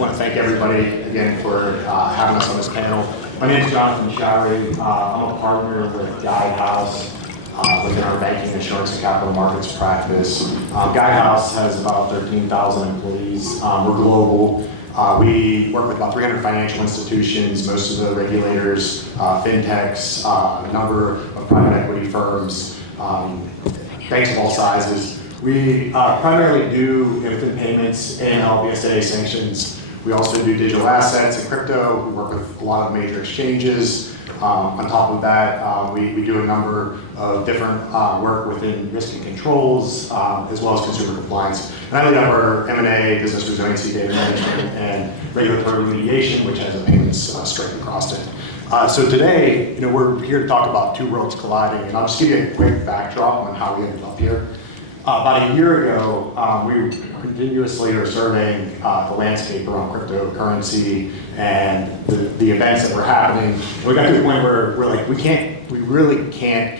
want to thank everybody again for having us on this panel. My name is Jonathan Showery. I'm a partner with Guidehouse within our banking, insurance, and capital markets practice. Guidehouse has about 13,000 employees. We're global. We work with about 300 financial institutions, most of the regulators, fintechs, a number of private equity firms, banks of all sizes. We primarily do within payments, AML, BSA, sanctions. We also do digital assets and crypto. We work with a lot of major exchanges. On top of that, we do a number of different work within risk and controls, as well as consumer compliance. And I lead up our M&A, business resiliency, data management, and regulatory remediation, which has a payments straight across it. So today, we're here to talk about two worlds colliding, and I'll just give you a quick backdrop on how we ended up here. About a year ago, we continuously are surveying the landscape around cryptocurrency and the events that were happening. And we got to the point where we're like, we really can't,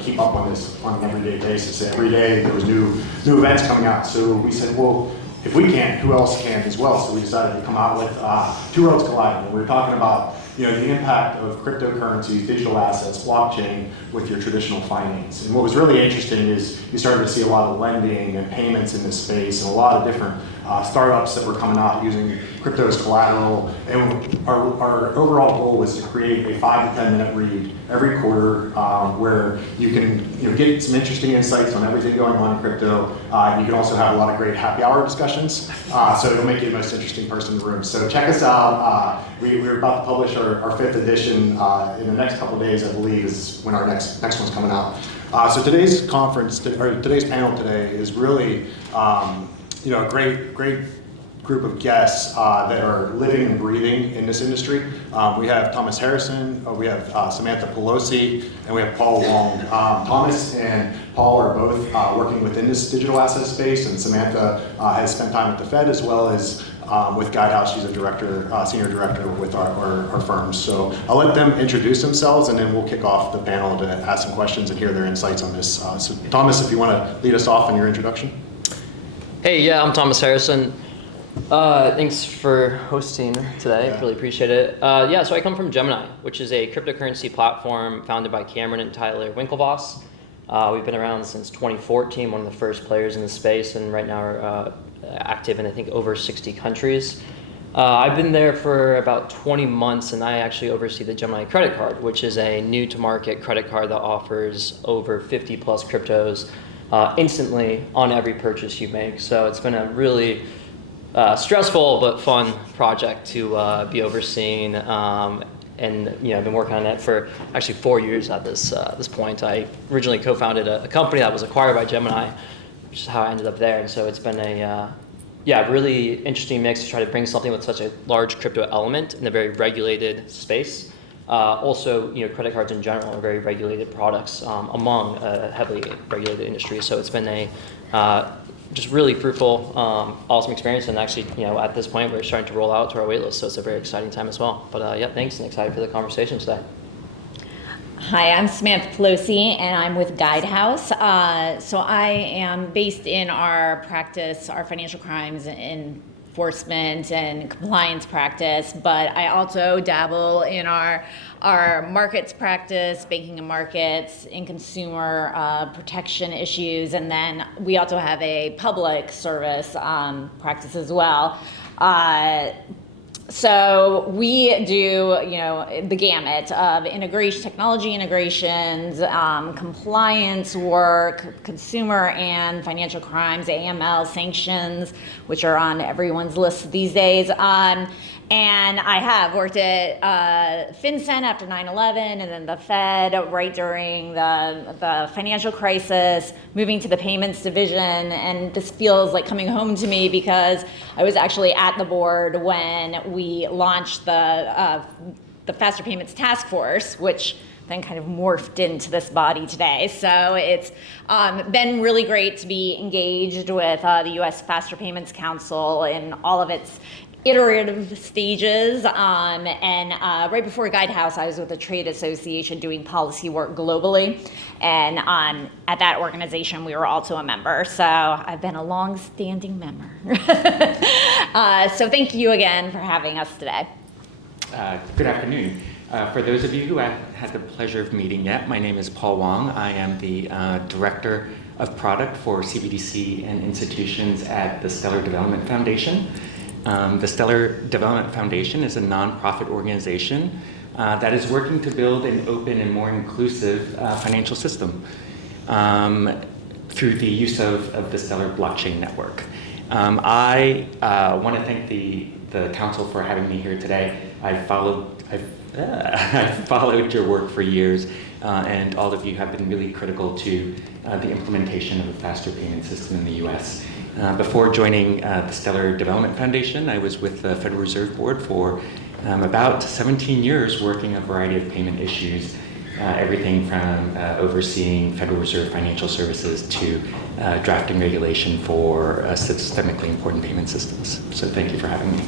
keep up on this on an everyday basis. Every day there was new events coming out. So we said, well, if we can't, who else can as well? So we decided to come out with two worlds colliding. And we were talking about the impact of cryptocurrencies, digital assets, blockchain with your traditional finance. And what was really interesting is you started to see a lot of lending and payments in this space and a lot of different startups that were coming out using crypto as collateral. And our overall goal was to create a 5 to 10 minute read every quarter where you can get some interesting insights on everything going on in crypto. You can also have a lot of great happy hour discussions. So it'll make you the most interesting person in the room. So check us out. We're about to publish our 5th edition in the next couple of days, I believe, is when our next one's coming out. So today's panel today is really a great group of guests that are living and breathing in this industry. We have Thomas Harrison, we have Samantha Pelosi, and we have Paul Wong. Thomas and Paul are both working within this digital asset space, and Samantha has spent time at the Fed as well as with Guidehouse. She's a senior director with our firm. So I'll let them introduce themselves, and then we'll kick off the panel to ask some questions and hear their insights on this. So Thomas, if you want to lead us off in your introduction. Hey, yeah, I'm Thomas Harrison. Thanks for hosting today. Yeah. Really appreciate it. So I come from Gemini, which is a cryptocurrency platform founded by Cameron and Tyler Winklevoss. We've been around since 2014, one of the first players in the space, and right now are active in, I think, over 60 countries. I've been there for about 20 months, and I actually oversee the Gemini credit card, which is a new-to-market credit card that offers over 50-plus cryptos instantly on every purchase you make. So it's been a really stressful but fun project to be overseeing, and I've been working on it for actually 4 years at this point. I originally co-founded a company that was acquired by Gemini, which is how I ended up there. And so it's been a really interesting mix to try to bring something with such a large crypto element in a very regulated space. Also, credit cards in general are very regulated products among a heavily regulated industry. So it's been a just really fruitful, awesome experience. And actually, at this point, we're starting to roll out to our waitlist. So it's a very exciting time as well. But thanks, and excited for the conversation today. Hi, I'm Samantha Pelosi, and I'm with Guidehouse. So I am based in our practice, our financial crimes enforcement and compliance practice, but I also dabble in our markets practice, banking and markets, in consumer protection issues, and then we also have a public service practice as well. So we do, the gamut of technology integrations, compliance work, consumer and financial crimes, AML, sanctions, which are on everyone's list these days. And I have worked at FinCEN after 9/11, and then the Fed right during the financial crisis, moving to the payments division. And this feels like coming home to me because I was actually at the board when we launched the Faster Payments Task Force, which then kind of morphed into this body today. So it's been really great to be engaged with the U.S. Faster Payments Council in all of its iterative stages. And right before Guidehouse, I was with a trade association doing policy work globally. And at that organization, we were also a member. So I've been a long-standing member. So thank you again for having us today. Good afternoon. For those of you who I haven't had the pleasure of meeting yet, my name is Paul Wong. I am the Director of Product for CBDC and institutions at the Stellar Development Foundation. The Stellar Development Foundation is a nonprofit organization that is working to build an open and more inclusive financial system through the use of the Stellar blockchain network. I want to thank the council for having me here today. I've followed your work for years, and all of you have been really critical to the implementation of a faster payment system in the U.S. Before joining the Stellar Development Foundation, I was with the Federal Reserve Board for about 17 years working a variety of payment issues, everything from overseeing Federal Reserve financial services to drafting regulation for systemically important payment systems. So thank you for having me.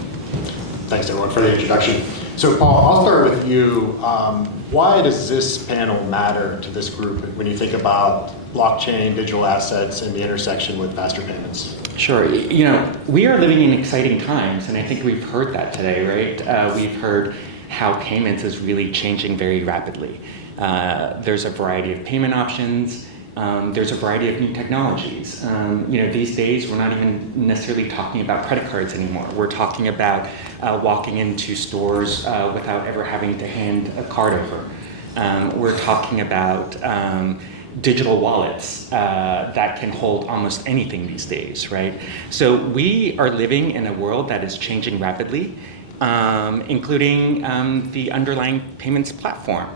Thanks, everyone, for the introduction. So, Paul, I'll start with you. Why does this panel matter to this group when you think about blockchain, digital assets, and the intersection with faster payments? Sure. You know, we are living in exciting times, and I think we've heard that today, right? We've heard how payments is really changing very rapidly. There's a variety of payment options. There's a variety of new technologies. You know, these days we're not even necessarily talking about credit cards anymore. We're talking about walking into stores without ever having to hand a card over. We're talking about digital wallets that can hold almost anything these days, right? So we are living in a world that is changing rapidly, including the underlying payments platform.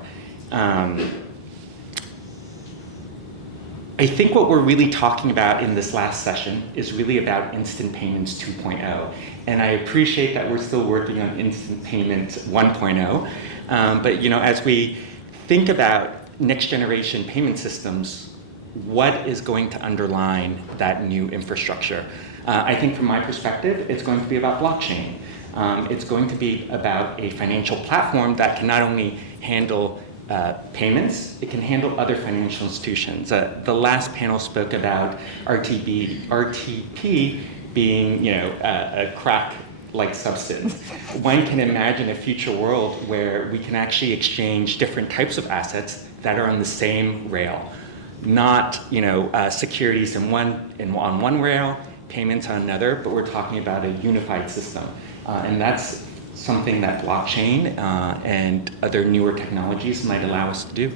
I think what we're really talking about in this last session is really about Instant Payments 2.0. And I appreciate that we're still working on Instant Payments 1.0. But you know, as we think about next generation payment systems, what is going to underline that new infrastructure? I think from my perspective, it's going to be about blockchain. It's going to be about a financial platform that can not only handle payments, it can handle other financial institutions. The last panel spoke about RTP being, you know, a crack-like substance. One can imagine a future world where we can actually exchange different types of assets that are on the same rail, not, you know, securities on one rail, payments on another, but we're talking about a unified system, and that's something that blockchain and other newer technologies might allow us to do.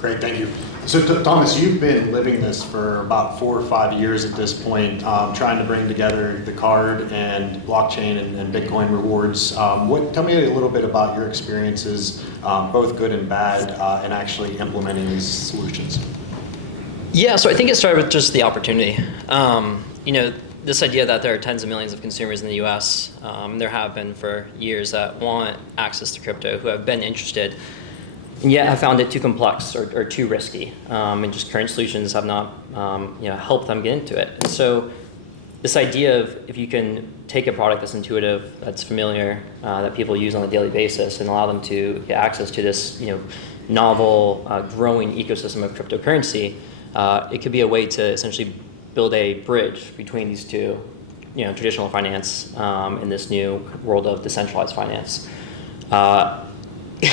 Great, thank you. So Thomas, you've been living this for about 4 or 5 years at this point, trying to bring together the card and blockchain and Bitcoin rewards. Tell me a little bit about your experiences, both good and bad, in actually implementing these solutions. Yeah, so I think it started with just the opportunity. You know, this idea that there are tens of millions of consumers in the US, there have been for years, that want access to crypto, who have been interested, and yet have found it too complex or too risky, and just current solutions have not you know, helped them get into it. And so this idea of if you can take a product that's intuitive, that's familiar, that people use on a daily basis, and allow them to get access to this, you know, novel, growing ecosystem of cryptocurrency, it could be a way to essentially build a bridge between these two, you know, traditional finance and this new world of decentralized finance.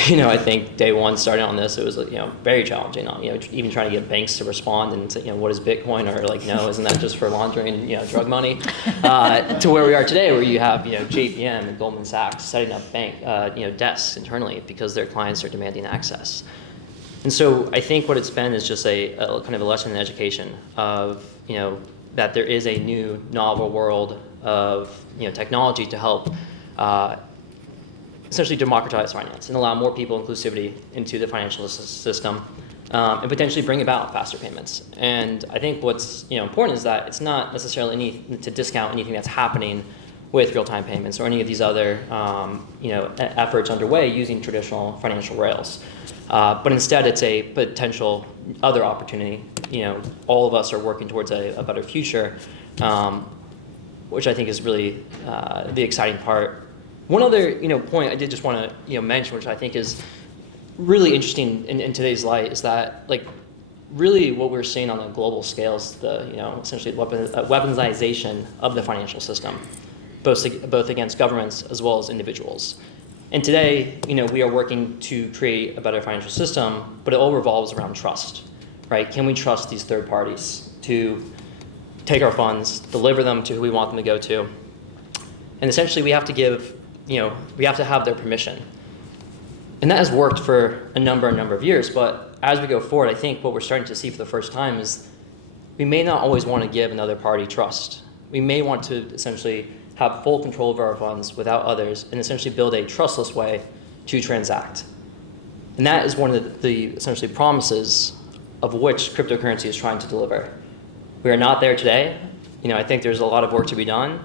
You know, I think day one starting on this, it was, you know, very challenging. You know, even trying to get banks to respond and say, you know, what is Bitcoin, or like, no, isn't that just for laundering, you know, drug money? To where we are today, where you have, you know, JPM and Goldman Sachs setting up bank, you know, desks internally because their clients are demanding access. And so I think what it's been is just a kind of a lesson in education of, you know, that there is a new novel world of, you know, technology to help essentially democratize finance and allow more people inclusivity into the financial system, and potentially bring about faster payments. And I think what's, you know, important is that it's not necessarily to discount anything that's happening with real-time payments or any of these other you know, efforts underway using traditional financial rails. But instead, it's a potential other opportunity. You know, all of us are working towards a better future which I think is really the exciting part. One other point I did just want to mention, which I think is really interesting in today's light, is that like really what we're seeing on a global scale is the essentially weaponization of the financial system, both against governments as well as individuals. And today, we are working to create a better financial system, but it all revolves around trust, right? Can we trust these third parties to take our funds, deliver them to who we want them to go to? And essentially, we have to have their permission. And that has worked for a number of years, but as we go forward, I think what we're starting to see for the first time is we may not always want to give another party trust. We may want to essentially have full control over our funds without others and essentially build a trustless way to transact. And that is one of the essentially promises of which cryptocurrency is trying to deliver. We are not there today. I think there's a lot of work to be done.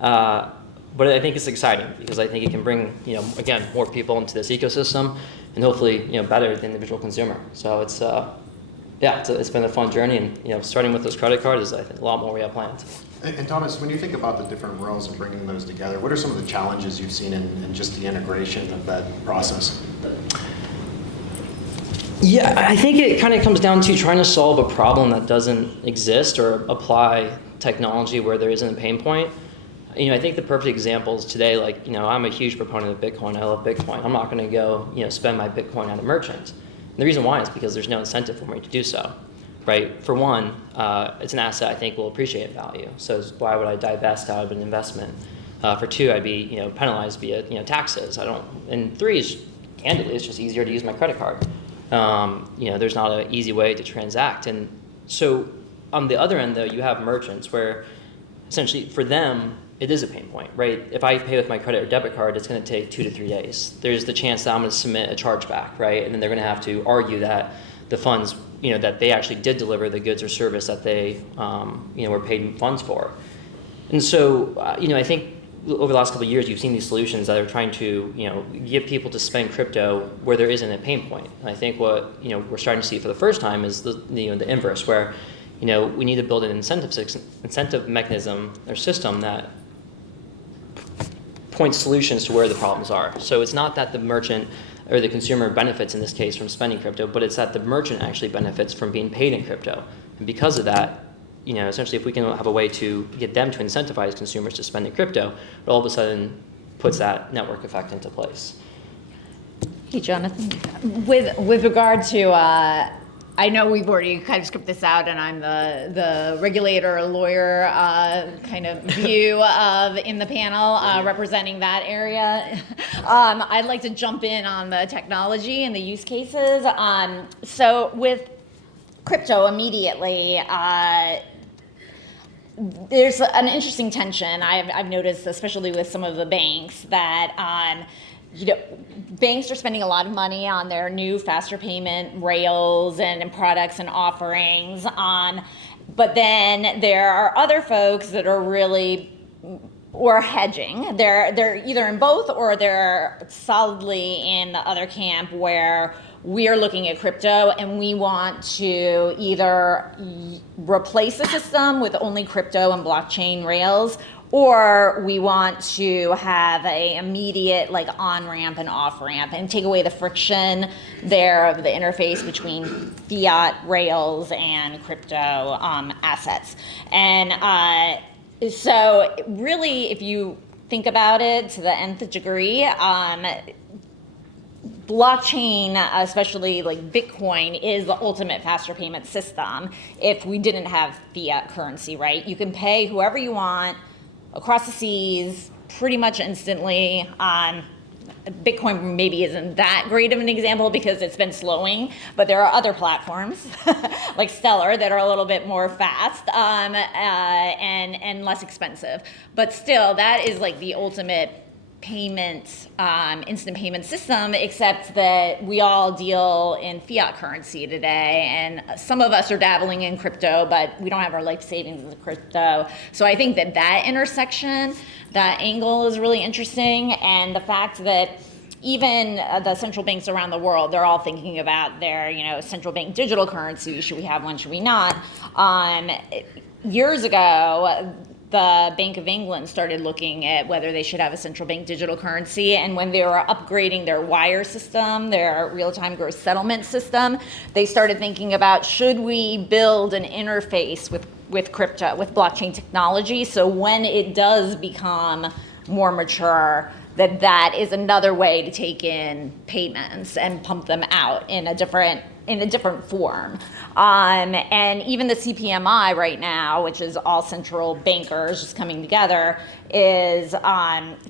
But I think it's exciting because I think it can bring, again, more people into this ecosystem and hopefully, better the individual consumer. So it's been a fun journey, and starting with those credit cards is I think a lot more we have planned. And Thomas, when you think about the different rails and bringing those together, what are some of the challenges you've seen in just the integration of that process? Yeah, I think it kind of comes down to trying to solve a problem that doesn't exist or apply technology where there isn't a pain point. I think the perfect example is today, I'm a huge proponent of Bitcoin. I love Bitcoin. I'm not going to go, spend my Bitcoin at a merchant. And the reason why is because there's no incentive for me to do so, right? For one, it's an asset I think will appreciate in value. So why would I divest out of an investment? For two, I'd be, penalized via, taxes. And three is, candidly, it's just easier to use my credit card. There's not an easy way to transact. And so on the other end, though, you have merchants where essentially for them, it is a pain point, right? If I pay with my credit or debit card, it's going to take 2 to 3 days. There's the chance that I'm going to submit a chargeback, right? And then they're going to have to argue that the funds, that they actually did deliver the goods or service that they, were paid funds for. And so, I think over the last couple of years, you've seen these solutions that are trying to, get people to spend crypto where there isn't a pain point. And I think what, we're starting to see for the first time is the inverse, where, we need to build an incentive mechanism or system that points solutions to where the problems are. So it's not that the merchant or the consumer benefits in this case from spending crypto, but it's that the merchant actually benefits from being paid in crypto. And because of that, essentially if we can have a way to get them to incentivize consumers to spend in crypto, it all of a sudden puts that network effect into place. Hey, Jonathan. With regard to, I know we've already kind of scripted this out, and I'm the regulator, lawyer kind of view of in the panel representing that area. I'd like to jump in on the technology and the use cases. So with crypto immediately, there's an interesting tension I've noticed, especially with some of the banks, that banks are spending a lot of money on their new faster payment rails and products and offerings. But then there are other folks that are really or hedging. They're either in both or they're solidly in the other camp where we are looking at crypto and we want to either replace the system with only crypto and blockchain rails, or we want to have a immediate on-ramp and off-ramp and take away the friction there of the interface between fiat rails and crypto assets. And so really, if you think about it to the nth degree, blockchain, especially Bitcoin, is the ultimate faster payment system if we didn't have fiat currency, right? You can pay whoever you want across the seas pretty much instantly. Bitcoin maybe isn't that great of an example because it's been slowing, but there are other platforms like Stellar that are a little bit more fast and less expensive. But still, that is the ultimate payment, instant payment system, except that we all deal in fiat currency today, and some of us are dabbling in crypto, but we don't have our life savings in crypto. So I think that intersection, that angle is really interesting, and the fact that even the central banks around the world, they're all thinking about their, central bank digital currency. Should we have one? Should we not? Years ago, the Bank of England started looking at whether they should have a central bank digital currency. And when they were upgrading their wire system, their real-time gross settlement system, they started thinking about, should we build an interface with crypto, with blockchain technology, so when it does become more mature, that is another way to take in payments and pump them out in a different form. And even the CPMI right now, which is all central bankers just coming together, is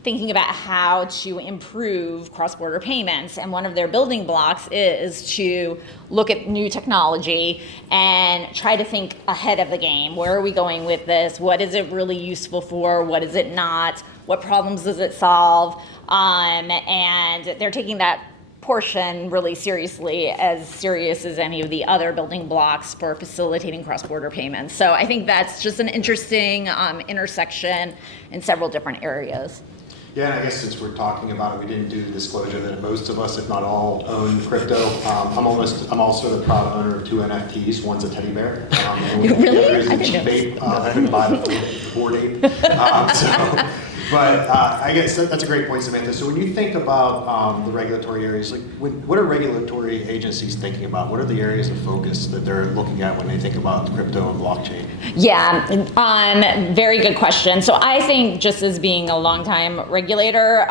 thinking about how to improve cross-border payments. And one of their building blocks is to look at new technology and try to think ahead of the game. Where are we going with this? What is it really useful for? What is it not? What problems does it solve? And they're taking that portion really seriously, as serious as any of the other building blocks for facilitating cross-border payments. So I think that's just an interesting intersection in several different areas. Yeah, and I guess since we're talking about it, we didn't do the disclosure that most of us, if not all, own crypto. I'm also the proud owner of 2 NFTs. One's a teddy bear. Really? The other is I a didn't cheap ape. I couldn't buy the Bored Ape. But I guess that's a great point, Samantha. So when you think about the regulatory areas, like what are regulatory agencies thinking about? What are the areas of focus that they're looking at when they think about crypto and blockchain? Yeah, very good question. So I think, just as being a longtime regulator,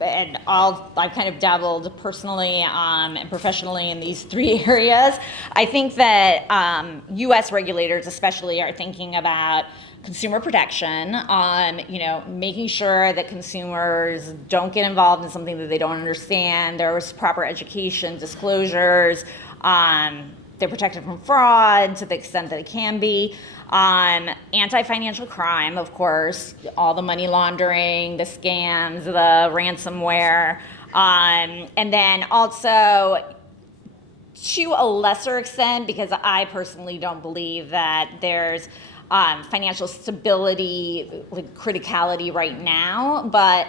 and I've kind of dabbled personally and professionally in these 3 areas. I think that U.S. regulators especially are thinking about consumer protection, making sure that consumers don't get involved in something that they don't understand. There's proper education, disclosures. They're protected from fraud to the extent that it can be. Anti-financial crime, of course, all the money laundering, the scams, the ransomware. And then also, to a lesser extent, because I personally don't believe that there's financial stability, like criticality right now, but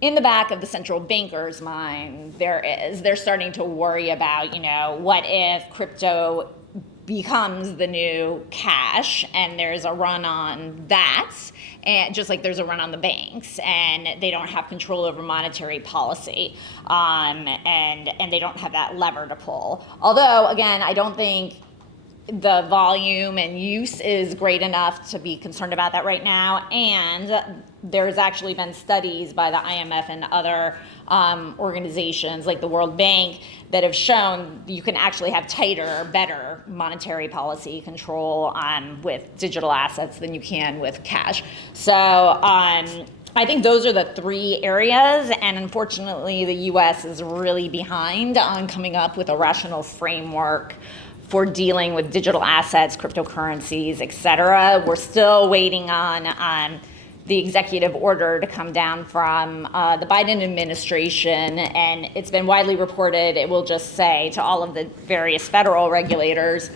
in the back of the central banker's mind, they're starting to worry about, what if crypto becomes the new cash and there's a run on that, and just like there's a run on the banks, and they don't have control over monetary policy, and they don't have that lever to pull. Although, again, I don't think the volume and use is great enough to be concerned about that right now. And there's actually been studies by the IMF and other organizations like the World Bank that have shown you can actually have tighter, better monetary policy control with digital assets than you can with cash. So I think those are the 3 areas, and unfortunately the US is really behind on coming up with a rational framework for dealing with digital assets, cryptocurrencies, et cetera. We're still waiting on the executive order to come down from the Biden administration, and it's been widely reported it will just say to all of the various federal regulators,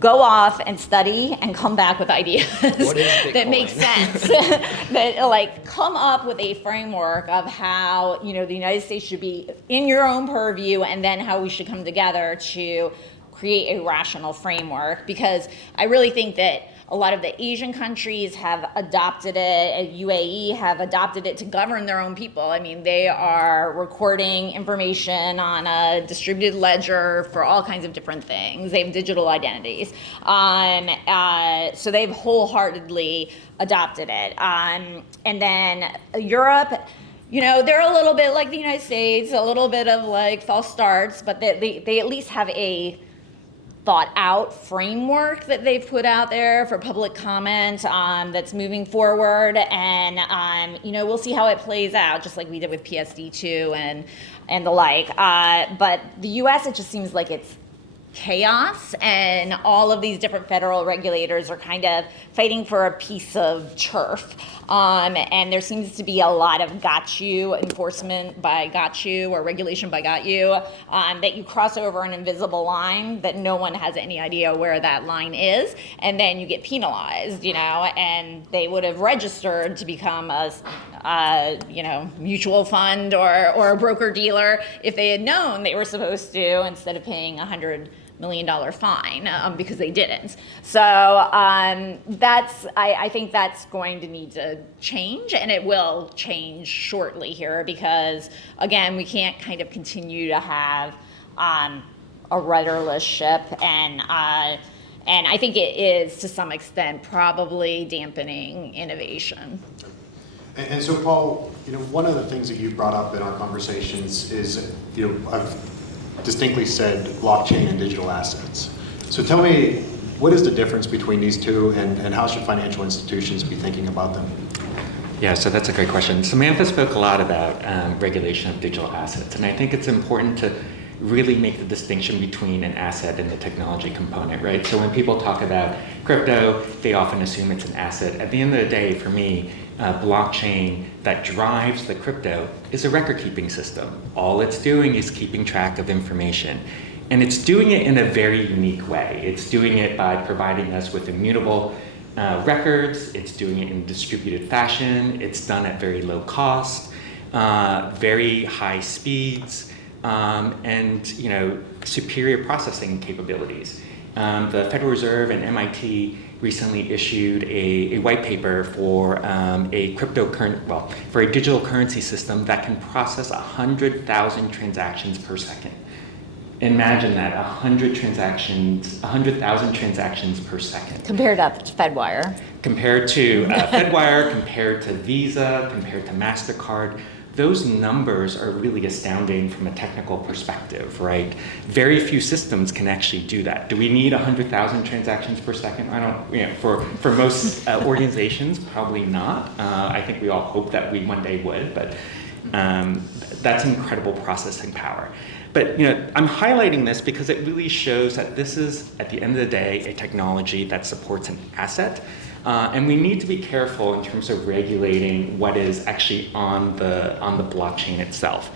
go off and study and come back with ideas that make sense. That come up with a framework of how the United States should be in your own purview, and then how we should come together to create a rational framework, because I really think that a lot of the Asian countries have adopted it, UAE have adopted it to govern their own people. I mean, they are recording information on a distributed ledger for all kinds of different things. They have digital identities. So they've wholeheartedly adopted it. And then Europe, they're a little bit like the United States, a little bit of like false starts, but they at least have a thought out framework that they've put out there for public comment that's moving forward, and we'll see how it plays out, just like we did with PSD2 and the like. But the US, it just seems like it's chaos, and all of these different federal regulators are kind of fighting for a piece of turf. And there seems to be a lot of got you enforcement by got you, or regulation by got you, that you cross over an invisible line that no one has any idea where that line is, and then you get penalized, and they would have registered to become a mutual fund or a broker dealer if they had known they were supposed to, instead of paying $100 million fine because they didn't. So I think that's going to need to change, and it will change shortly here because, again, we can't kind of continue to have a rudderless ship, and I think it is to some extent probably dampening innovation. And so, Paul, one of the things that you brought up in our conversations is, I've distinctly said blockchain and digital assets. So tell me, what is the difference between these two, and how should financial institutions be thinking about them? Yeah, so that's a great question. Samantha spoke a lot about regulation of digital assets, and I think it's important to really make the distinction between an asset and the technology component, right? So when people talk about crypto, they often assume it's an asset. At the end of the day, for me, blockchain that drives the crypto is a record-keeping system. All it's doing is keeping track of information. And it's doing it in a very unique way. It's doing it by providing us with immutable records. It's doing it in distributed fashion. It's done at very low cost, very high speeds, and superior processing capabilities. The Federal Reserve and MIT recently issued a white paper for for a digital currency system that can process 100,000 transactions per second. Imagine that, 100,000 transactions per second. Compared to Fedwire. Compared to Fedwire, compared to Visa, compared to MasterCard, those numbers are really astounding from a technical perspective, right? Very few systems can actually do that. Do we need 100,000 transactions per second? I don't, for most organizations, probably not. I think we all hope that we one day would, but that's incredible processing power. But I'm highlighting this because it really shows that this is, at the end of the day, a technology that supports an asset. And we need to be careful in terms of regulating what is actually on the blockchain itself.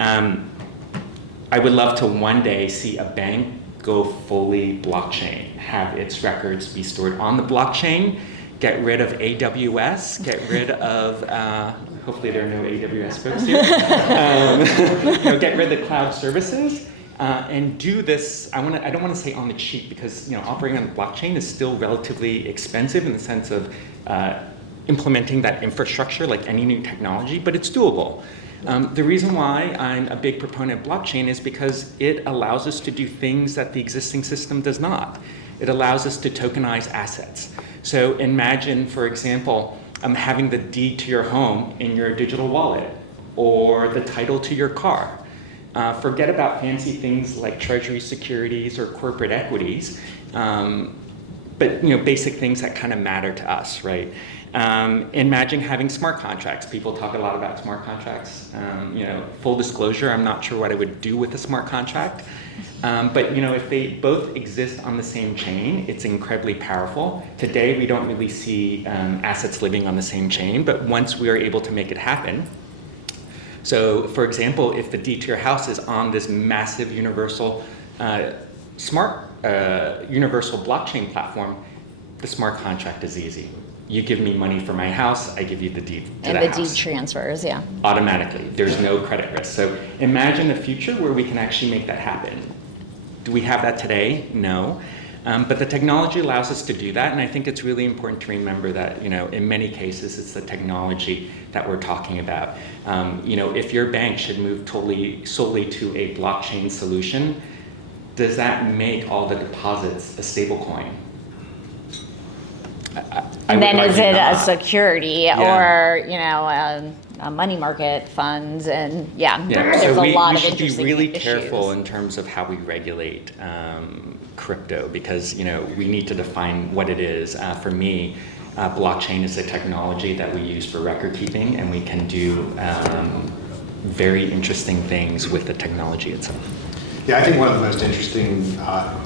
I would love to one day see a bank go fully blockchain, have its records be stored on the blockchain, get rid of AWS, get rid of, hopefully there are no AWS folks here, get rid of the cloud services. And do this, I don't want to say on the cheap, because operating on the blockchain is still relatively expensive in the sense of implementing that infrastructure like any new technology, but it's doable. The reason why I'm a big proponent of blockchain is because it allows us to do things that the existing system does not. It allows us to tokenize assets. So imagine, for example, having the deed to your home in your digital wallet, or the title to your car. Forget about fancy things like treasury securities or corporate equities, but basic things that kind of matter to us, right? Imagine having smart contracts. People talk a lot about smart contracts. Full disclosure, I'm not sure what I would do with a smart contract, but if they both exist on the same chain, it's incredibly powerful. Today, we don't really see assets living on the same chain, but once we are able to make it happen. So, for example, if the deed to your house is on this massive universal universal blockchain platform, the smart contract is easy. You give me money for my house, I give you the deed to the house. And the deed transfers, yeah. Automatically. There's no credit risk. So imagine a future where we can actually make that happen. Do we have that today? No. But the technology allows us to do that, and I think it's really important to remember that, in many cases, it's the technology that we're talking about. If your bank should move solely to a blockchain solution, does that make all the deposits a stable coin? And then is it not. a security or, a money market fund? And there's so a lot we of should be interesting really issues. careful in terms of how we regulate crypto, because we need to define what it is. For me, blockchain is a technology that we use for record keeping, and we can do very interesting things with the technology itself. Yeah, I think one of the most interesting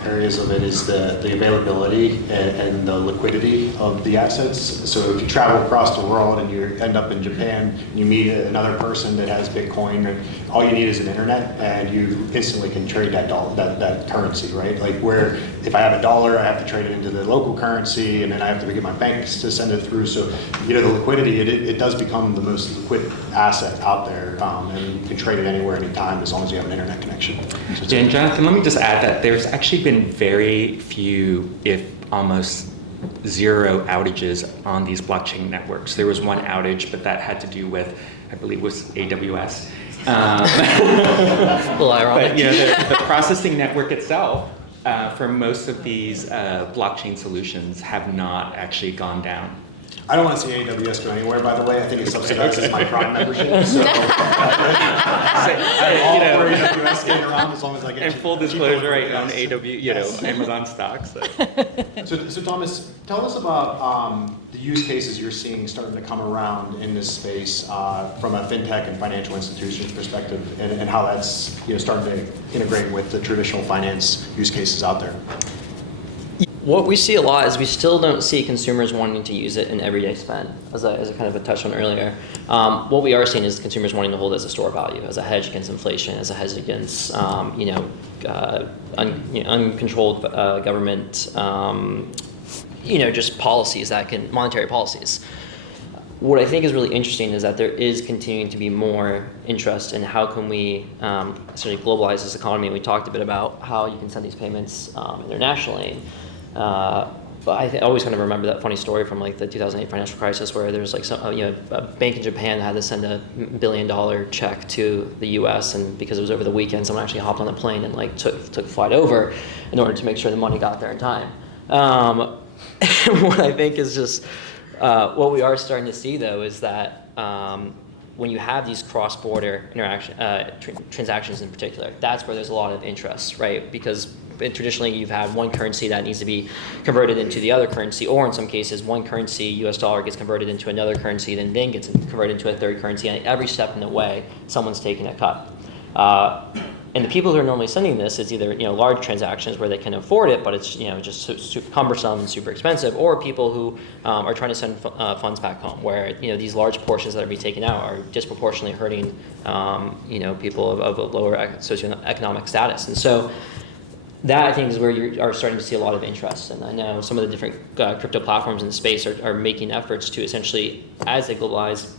areas of it is the availability and the liquidity of the assets. So if you travel across the world and you end up in Japan, you meet another person that has Bitcoin, all you need is an internet, and you instantly can trade that currency, right? Like where if I have a dollar, I have to trade it into the local currency, and then I have to get my banks to send it through. So the liquidity, it does become the most liquid asset out there, and you can trade it anywhere, anytime, as long as you have an internet connection. So And Jonathan, let me just add that there's actually been very few, if almost zero outages on these blockchain networks. There was one outage, but that had to do with, I believe it was AWS. A little ironic. But the processing network itself, for most of these blockchain solutions, have not actually gone down. I don't want to see AWS go anywhere, by the way. I think it subsidizes my Prime membership. So, I'm all for AWS staying around as long as I get And full cheaper disclosure, I own AWS. Amazon stock. So. So Thomas, tell us about the use cases you're seeing starting to come around in this space from a fintech and financial institutions perspective, and how that's starting to integrate with the traditional finance use cases out there. What we see a lot is we still don't see consumers wanting to use it in everyday spend, as I kind of touched on earlier. What we are seeing is consumers wanting to hold it as a store value, as a hedge against inflation, as a hedge against uncontrolled government, just policies monetary policies. What I think is really interesting is that there is continuing to be more interest in how can we essentially globalize this economy. We talked a bit about how you can send these payments internationally. But I always kind of remember that funny story from like the 2008 financial crisis, where there's like a bank in Japan that had to send $1 billion check to the U.S. and because it was over the weekend, someone actually hopped on a plane and like took a flight over in order to make sure the money got there in time. What I think is just what we are starting to see though is that when you have these cross-border transactions in particular, that's where there's a lot of interest, right? Because traditionally you've had one currency that needs to be converted into the other currency, or in some cases one currency, US dollar, gets converted into another currency, then gets converted into a third currency, and every step in the way, someone's taking a cut. And the people who are normally sending this is either large transactions where they can afford it, but it's just super cumbersome and super expensive, or people who are trying to send funds back home, where these large portions that are being taken out are disproportionately hurting people of a lower socioeconomic status, and so. That, I think, is where you are starting to see a lot of interest. And I know some of the different crypto platforms in the space are making efforts to essentially, as they globalize,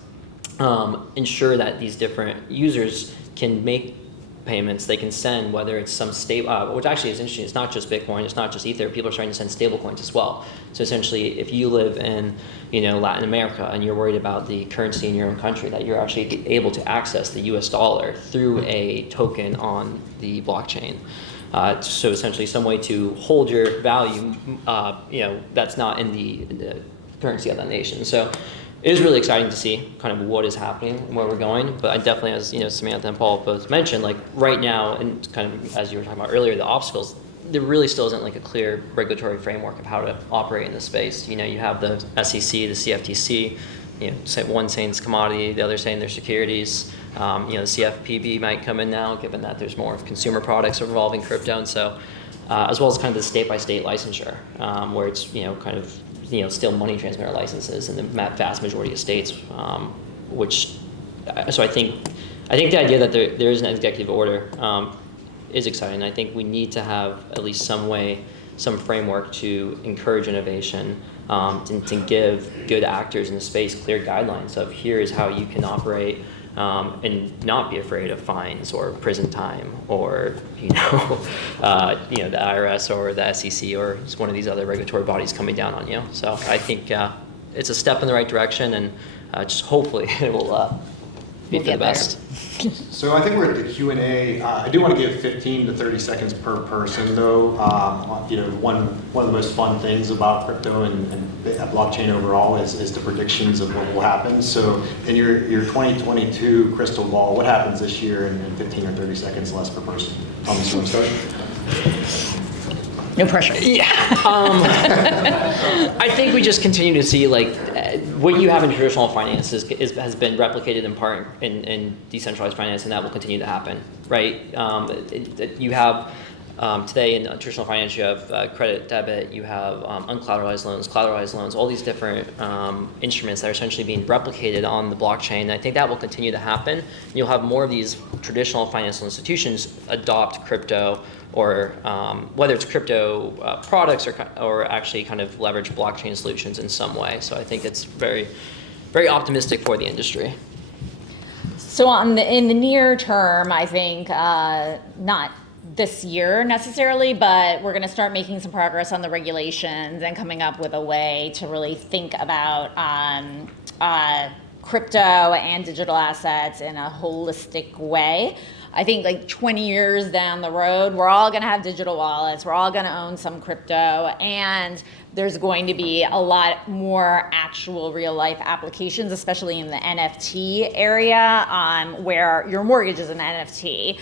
ensure that these different users can make payments. They can send, whether it's some stable, which actually is interesting. It's not just Bitcoin, it's not just Ether. People are starting to send stable coins as well. So essentially, if you live in Latin America and you're worried about the currency in your own country, that you're actually able to access the US dollar through a token on the blockchain. So essentially some way to hold your value, that's not in the currency of that nation. So it is really exciting to see kind of what is happening and where we're going. But I definitely, as Samantha and Paul both mentioned, like right now, and kind of as you were talking about earlier, the obstacles, there really still isn't like a clear regulatory framework of how to operate in this space. You have the SEC, the CFTC, one saying it's commodity, the other saying they're securities. The CFPB might come in now, given that there's more consumer products involving crypto, and so as well as kind of the state-by-state licensure, where it's kind of still money transmitter licenses in the vast majority of states, so I think the idea that there is an executive order is exciting. I think we need to have at least some framework to encourage innovation, to give good actors in the space clear guidelines of here is how you can operate. And not be afraid of fines or prison time or the IRS or the SEC or one of these other regulatory bodies coming down on you. So I think it's a step in the right direction, and just hopefully it will be for the best. So I think we're at the Q&A. I do want to give 15 to 30 seconds per person, though. One of the most fun things about crypto and blockchain overall is the predictions of what will happen. So in your 2022 crystal ball, what happens this year in 15 or 30 seconds less per person? Thomas, you want to start? No pressure. Yeah. I think we just continue to see what you have in traditional finance has been replicated in part in decentralized finance, and that will continue to happen, right? You have today in traditional finance, you have credit, debit, you have uncollateralized loans, collateralized loans, all these different instruments that are essentially being replicated on the blockchain. And I think that will continue to happen. You'll have more of these traditional financial institutions adopt crypto, or whether it's crypto products or actually kind of leverage blockchain solutions in some way. So I think it's very, very optimistic for the industry. So in the near term, I think not this year necessarily, but we're going to start making some progress on the regulations and coming up with a way to really think about crypto and digital assets in a holistic way. I think like 20 years down the road, we're all going to have digital wallets. We're all going to own some crypto, and there's going to be a lot more actual real life applications, especially in the NFT area, where your mortgage is an NFT.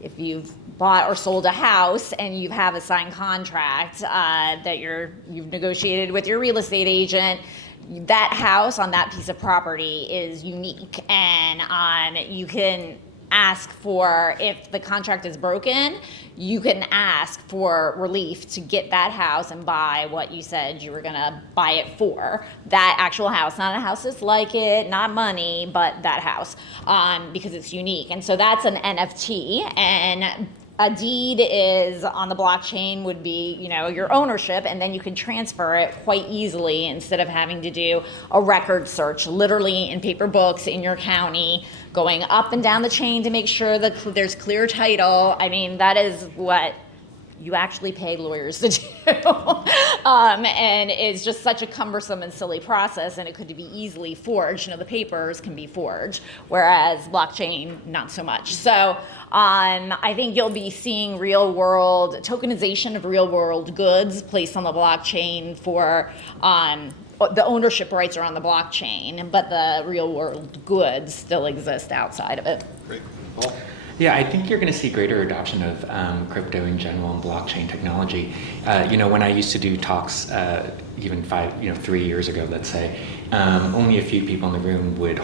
If you've bought or sold a house and you have a signed contract that you've negotiated with your real estate agent, that house on that piece of property is unique, and you can ask for, if the contract is broken, you can ask for relief to get that house and buy what you said you were gonna buy it for. That actual house, not a house that's like it, not money, but that house, because it's unique. And so that's an NFT, and a deed is on the blockchain would be, your ownership, and then you can transfer it quite easily instead of having to do a record search, literally in paper books in your county, going up and down the chain to make sure that there's clear title. I mean, that is what you actually pay lawyers to do. And it's just such a cumbersome and silly process, and it could be easily forged. The papers can be forged, whereas blockchain, not so much. So I think you'll be seeing real world tokenization of real world goods placed on the blockchain for the ownership rights are on the blockchain, but the real world goods still exist outside of it. Great. Paul? Yeah, I think you're going to see greater adoption of crypto in general and blockchain technology. When I used to do talks, even 3 years ago, let's say, only a few people in the room would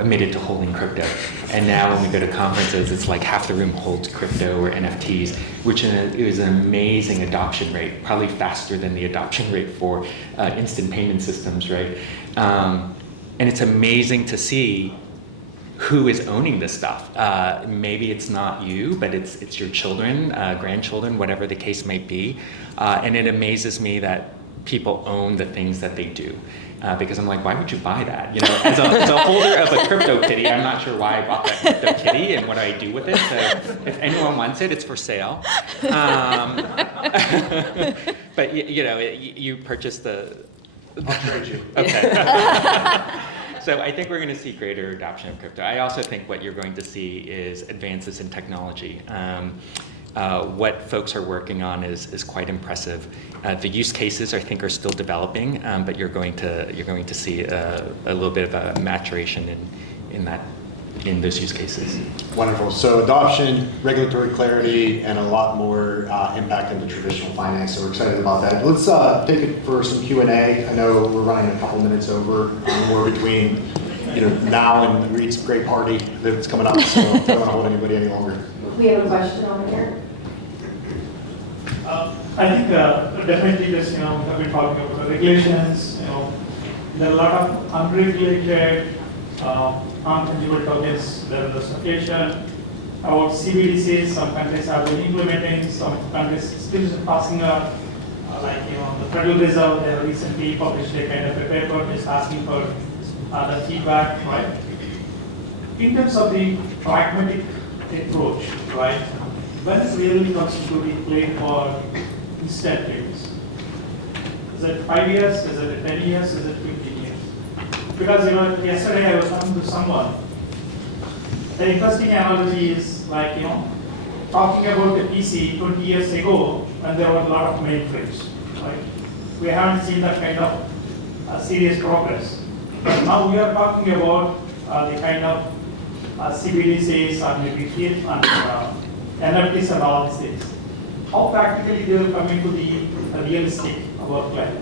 admitted to holding crypto. And now when we go to conferences, it's like half the room holds crypto or NFTs, which is an amazing adoption rate, probably faster than the adoption rate for instant payment systems, right? And it's amazing to see who is owning this stuff. Maybe it's not you, but it's your children, grandchildren, whatever the case might be. And it amazes me that people own the things that they do. Because I'm like, why would you buy that? As a holder of a crypto kitty, I'm not sure why I bought that crypto kitty and what I do with it. So if anyone wants it, it's for sale. But you purchase the. I'll trade you. Okay. So I think we're going to see greater adoption of crypto. I also think what you're going to see is advances in technology. What folks are working on is quite impressive. The use cases I think are still developing, but you're going to see a little bit of a maturation in those use cases. Wonderful. So adoption, regulatory clarity, and a lot more impact into traditional finance. So we're excited about that. Let's take it for some Q&A. I know we're running a couple minutes over. We're between now and Reed's great party that's coming up. So I don't want to hold anybody any longer. We have a question over here. I think definitely this, we have been talking about the regulations, there are a lot of unregulated, non-fungible tokens that are the association. About CBDCs, some countries have been implementing, some countries still passing up. The Federal Reserve, they have recently published a kind of a paper just asking for the feedback, right? In terms of the pragmatic approach, right? When is really constituting play for instant payments? Is it 5 years? Is it 10 years? Is it 15 years? Because yesterday I was talking to someone. The interesting analogy is talking about the PC 20 years ago when there were a lot of mainframes. Right? We haven't seen that kind of serious progress. But now we are talking about the kind of CBDCs or maybe fiat and NFTs and all these things. How practically they will come into the realistic work life?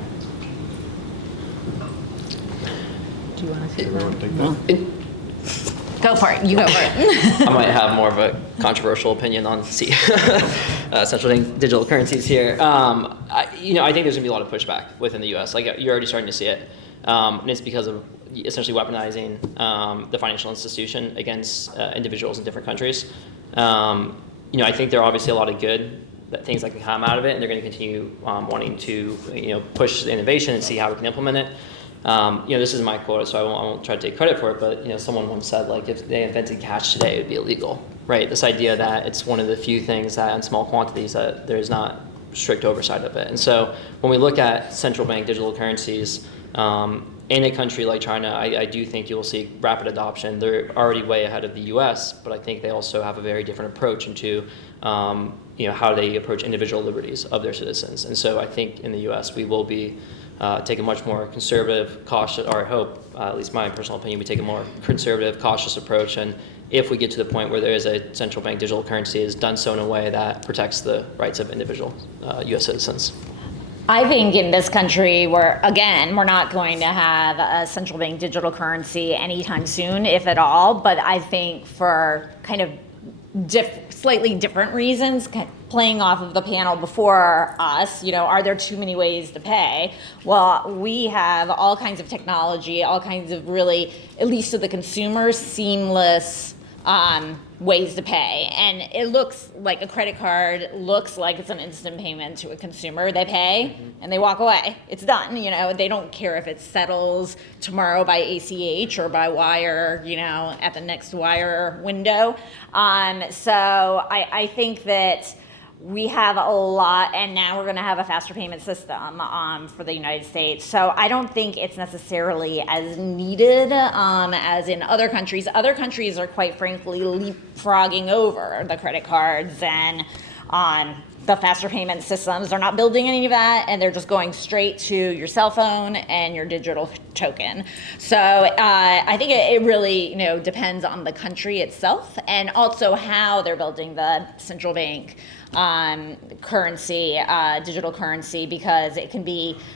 Do you want to Everyone take that? Go for it. You go for it. I might have more of a controversial opinion on central digital currencies here. I think there's going to be a lot of pushback within the U.S. You're already starting to see it, and it's because of essentially weaponizing the financial institution against individuals in different countries. I think there are obviously a lot of good things that can come out of it, and they're going to continue wanting to push the innovation and see how we can implement it. This is my quote, so I won't try to take credit for it, but someone once said, like, if they invented cash today, it would be illegal, right? This idea that it's one of the few things that in small quantities that there's not strict oversight of it. And so when we look at central bank digital currencies, in a country like China, I do think you'll see rapid adoption. They're already way ahead of the US, but I think they also have a very different approach into how they approach individual liberties of their citizens. And so I think in the US, we will be take a much more conservative, cautious, or I hope, at least my personal opinion, we take a more conservative, cautious approach. And if we get to the point where there is a central bank digital currency, is done so in a way that protects the rights of individual US citizens. I think in this country, we're not going to have a central bank digital currency anytime soon, if at all. But I think for kind of slightly different reasons, playing off of the panel before us, are there too many ways to pay? Well, we have all kinds of technology, all kinds of really, at least to the consumer, seamless ways to pay. And it looks like a credit card, looks like it's an instant payment to a consumer. They pay and they walk away. It's done. They don't care if it settles tomorrow by ACH or by wire, at the next wire window. So I think that we have a lot, and now we're going to have a faster payment system for the United States. So I don't think it's necessarily as needed as in other countries. Other countries are quite frankly leapfrogging over the credit cards and the faster payment systems. They're not building any of that, and they're just going straight to your cell phone and your digital token. So I think it really depends on the country itself, and also how they're building the central bank currency, digital currency, because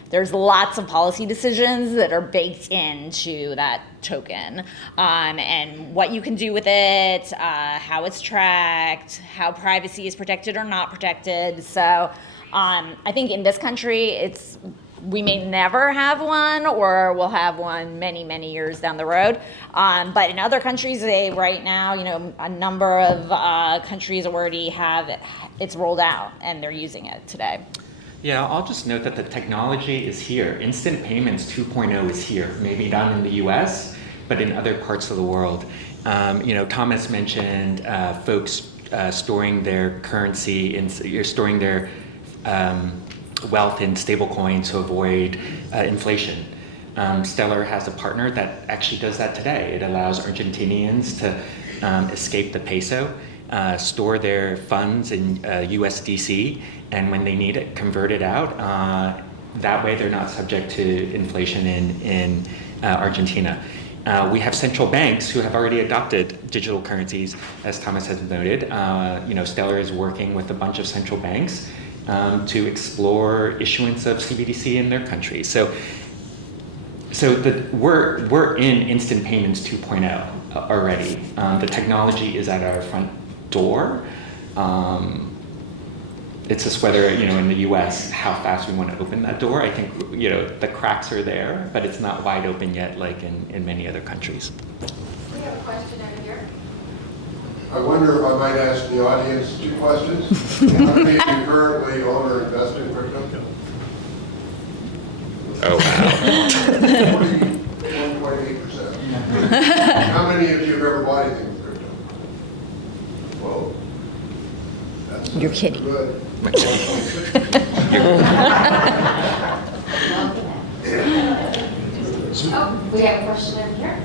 there's lots of policy decisions that are baked into that token, and what you can do with it, how it's tracked, how privacy is protected or not protected. So I think in this country, we may never have one, or we'll have one many, many years down the road. But in other countries, right now, a number of countries already have it's rolled out, and they're using it today. Yeah, I'll just note that the technology is here. Instant Payments 2.0 is here. Maybe not in the US, but in other parts of the world. Thomas mentioned folks storing their currency, storing their wealth in stablecoins to avoid inflation. Stellar has a partner that actually does that today. It allows Argentinians to escape the peso, store their funds in USDC, and when they need it, convert it out. That way they're not subject to inflation in Argentina. We have central banks who have already adopted digital currencies, as Thomas has noted. Stellar is working with a bunch of central banks to explore issuance of CBDC in their country. So we're in instant payments 2.0 already. The technology is at our front door. It's just whether, in the US, how fast we want to open that door. I think, the cracks are there, but it's not wide open yet like in many other countries. We have a question over here. I wonder if I might ask the audience 2 questions. How many of you currently own or invest in crypto? Oh, wow. 1.8%. How many of you have ever bought anything with crypto? Whoa. That's You're kidding. Good. Oh, we have a question over here.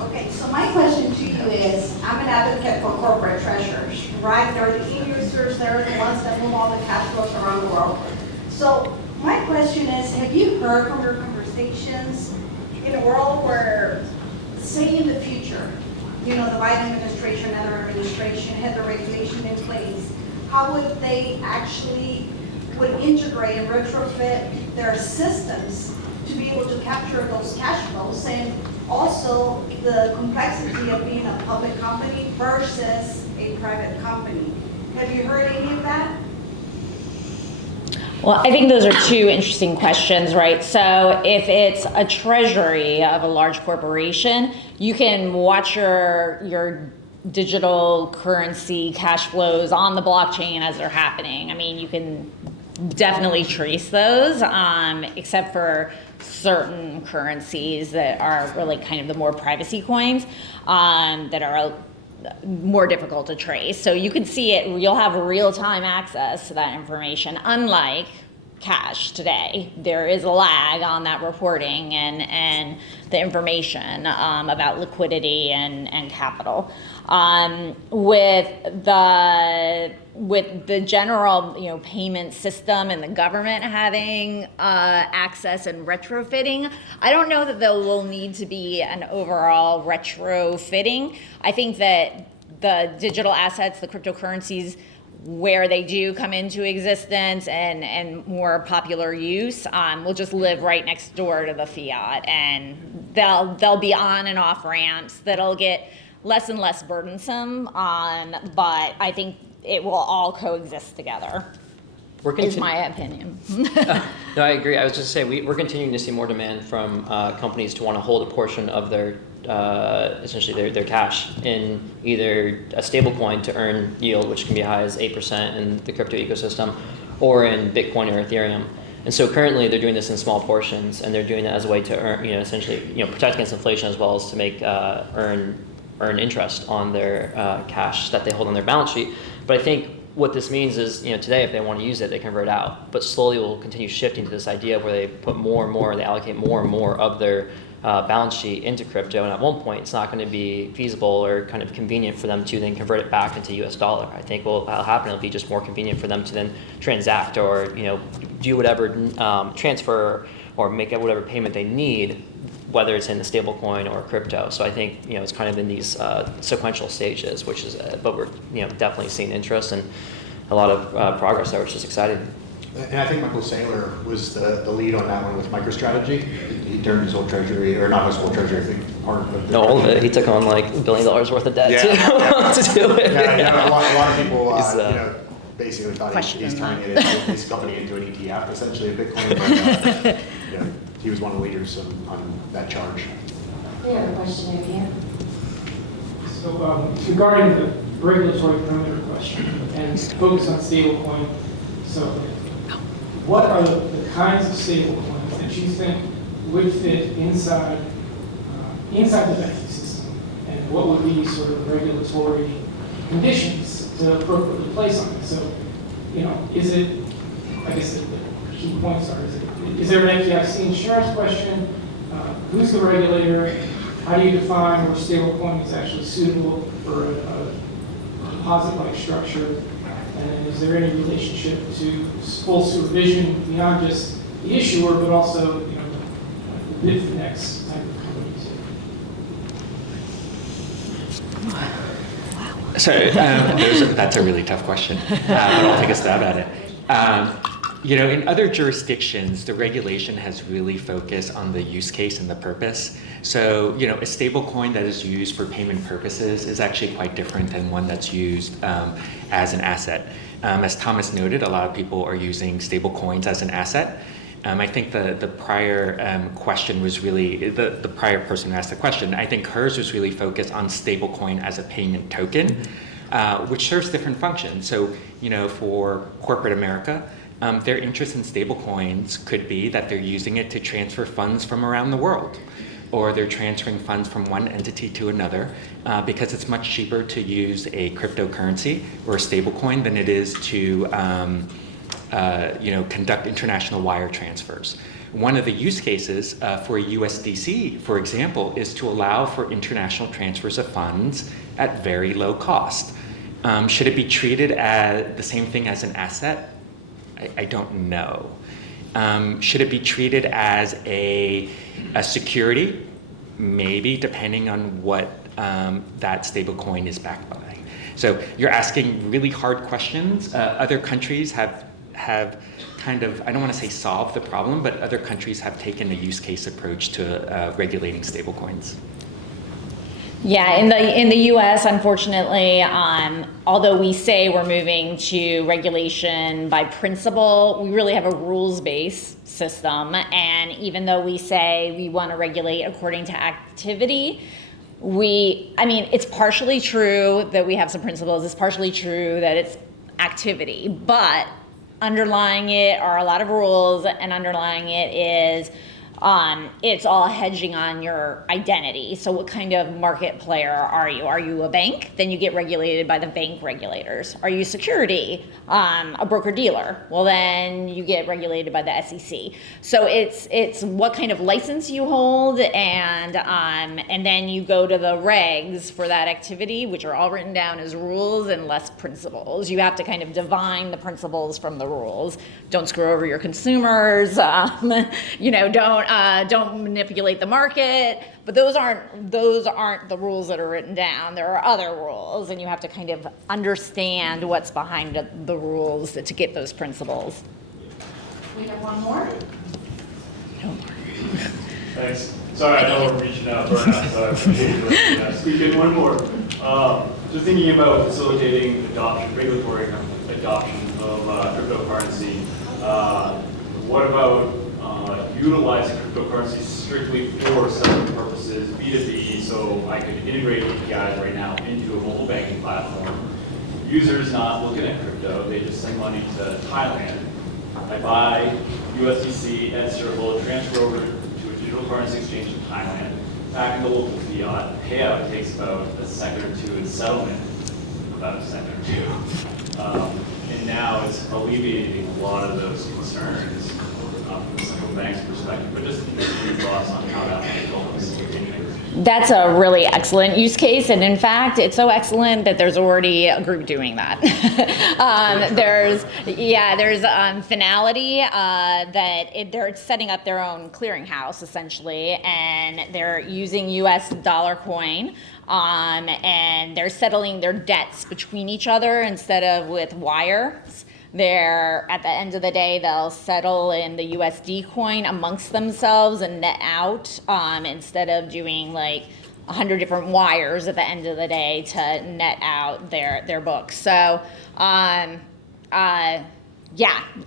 Okay, so my question to you is, I'm an advocate for corporate treasurers, right? They're the end users, they're the ones that move all the cash flows around the world. So my question is, have you heard from your conversations in a world where, say in the future, the Biden administration, other administration had the regulation in place, how would they actually would integrate and retrofit their systems to be able to capture those cash flows, and also the complexity of being a public company versus a private company? Have you heard any of that? Well, I think those are 2 interesting questions, right? So if it's a treasury of a large corporation, you can watch your digital currency cash flows on the blockchain as they're happening. I mean, you can definitely trace those, except for certain currencies that are really kind of the more privacy coins, that are more difficult to trace. So you can see it, you'll have real-time access to that information, unlike cash today. There is a lag on that reporting and the information about liquidity and capital. With the general payment system and the government having access and retrofitting, I don't know that there will need to be an overall retrofitting. I think that the digital assets, the cryptocurrencies, where they do come into existence and more popular use, will just live right next door to the fiat, and they'll be on and off ramps that'll get less and less burdensome, but I think it will all coexist together, is my opinion. No, I agree. I was just saying we're continuing to see more demand from companies to want to hold a portion of their essentially their cash in either a stable coin to earn yield, which can be high as 8% in the crypto ecosystem, or in Bitcoin or Ethereum. And so currently they're doing this in small portions, and they're doing that as a way to earn, essentially, protect against inflation, as well as to make earn interest on their cash that they hold on their balance sheet. But I think what this means is, today if they want to use it, they convert out. But slowly we'll continue shifting to this idea where they put more and more, they allocate more and more of their balance sheet into crypto, and at one point it's not going to be feasible or kind of convenient for them to then convert it back into US dollar. I think what'll happen, it'll be just more convenient for them to then transact or do whatever transfer or make whatever payment they need, whether it's in the stable coin or crypto. So I think it's kind of in these sequential stages, which is but we're definitely seeing interest and a lot of progress there, which is exciting. And I think Michael Saylor was the lead on that one with MicroStrategy. He turned his whole treasury, or not his whole treasury, I think part of the... No, all of it. He took on like $1 billion worth of debt to do it. Yeah, a lot of people basically thought he's turning his company into an ETF, essentially a Bitcoin. But, he was one of the leaders on that charge. We have a question over here. So regarding the regulatory perimeter question and focus on stablecoin, so what are the kinds of stablecoins that you think would fit inside the banking system, and what would be sort of regulatory conditions to appropriately place on it? So, is it, I guess the key points are, is there an FDIC insurance question? Who's the regulator? How do you define where stablecoin is actually suitable for a deposit-like structure? And is there any relationship to full supervision beyond just the issuer, but also, the Bitfinex type of companies? So that's a really tough question, but I'll take a stab at it. In other jurisdictions, the regulation has really focused on the use case and the purpose. So, a stable coin that is used for payment purposes is actually quite different than one that's used as an asset. As Thomas noted, a lot of people are using stable coins as an asset. I think the prior question was really, the prior person who asked the question, I think hers was really focused on stablecoin as a payment token, which serves different functions. So, for corporate America, their interest in stablecoins could be that they're using it to transfer funds from around the world, or they're transferring funds from one entity to another, because it's much cheaper to use a cryptocurrency or a stablecoin than it is to conduct international wire transfers. One of the use cases for USDC, for example, is to allow for international transfers of funds at very low cost. Should it be treated as the same thing as an asset? I don't know. Should it be treated as a security? Maybe, depending on what that stablecoin is backed by. So you're asking really hard questions. Other countries have kind of, I don't want to say solved the problem, but other countries have taken a use case approach to regulating stablecoins. Yeah, in the U.S., unfortunately, although we say we're moving to regulation by principle, we really have a rules-based system. And even though we say we want to regulate according to activity, it's partially true that we have some principles. It's partially true that it's activity, but underlying it are a lot of rules, and underlying it is it's all hedging on your identity. So what kind of market player are you? Are you a bank? Then you get regulated by the bank regulators. Are you security? A broker dealer? Well, then you get regulated by the SEC. So it's what kind of license you hold, and then you go to the regs for that activity, which are all written down as rules and less principles. You have to kind of divine the principles from the rules. Don't screw over your consumers. Don't manipulate the market. But those aren't the rules that are written down. There are other rules, and you have to kind of understand what's behind the rules to get those principles. We have one more? Thanks. Sorry, I know we're reaching out, burnout, so I appreciate you squeeze in one more. Just thinking about facilitating regulatory adoption of cryptocurrency. What about utilizing cryptocurrency strictly for separate purposes, B2B, so I could integrate APIs right now into a mobile banking platform. Users not looking at crypto, they just send money to Thailand. I buy USDC at Circle, transfer over to a digital currency exchange in Thailand, back in the local fiat. Payout takes about a second or two, and settlement about a second or two. And now it's alleviating a lot of those concerns from the central bank's perspective, but just your thoughts on how that might help us. That's a really excellent use case, and in fact, it's so excellent that there's already a group doing that. There's Finality they're setting up their own clearinghouse essentially, and they're using U.S. dollar coin, and they're settling their debts between each other instead of with wires. At the end of the day, they'll settle in the USD coin amongst themselves and net out, instead of doing like 100 different wires at the end of the day to net out their books. So,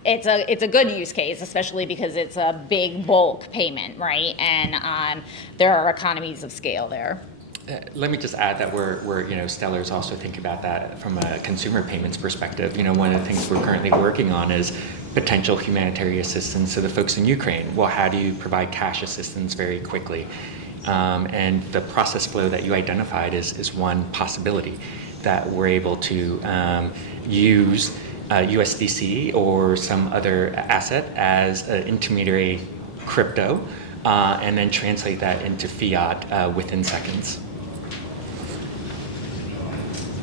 it's a good use case, especially because it's a big bulk payment, right? And there are economies of scale there. Let me just add that we're Stellar's also think about that from a consumer payments perspective. One of the things we're currently working on is potential humanitarian assistance to the folks in Ukraine. Well, how do you provide cash assistance very quickly? And the process flow that you identified is one possibility that we're able to use USDC or some other asset as an intermediary crypto, and then translate that into fiat within seconds.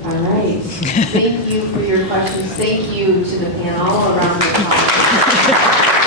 All right. Thank you for your questions. Thank you to the panel around the clock.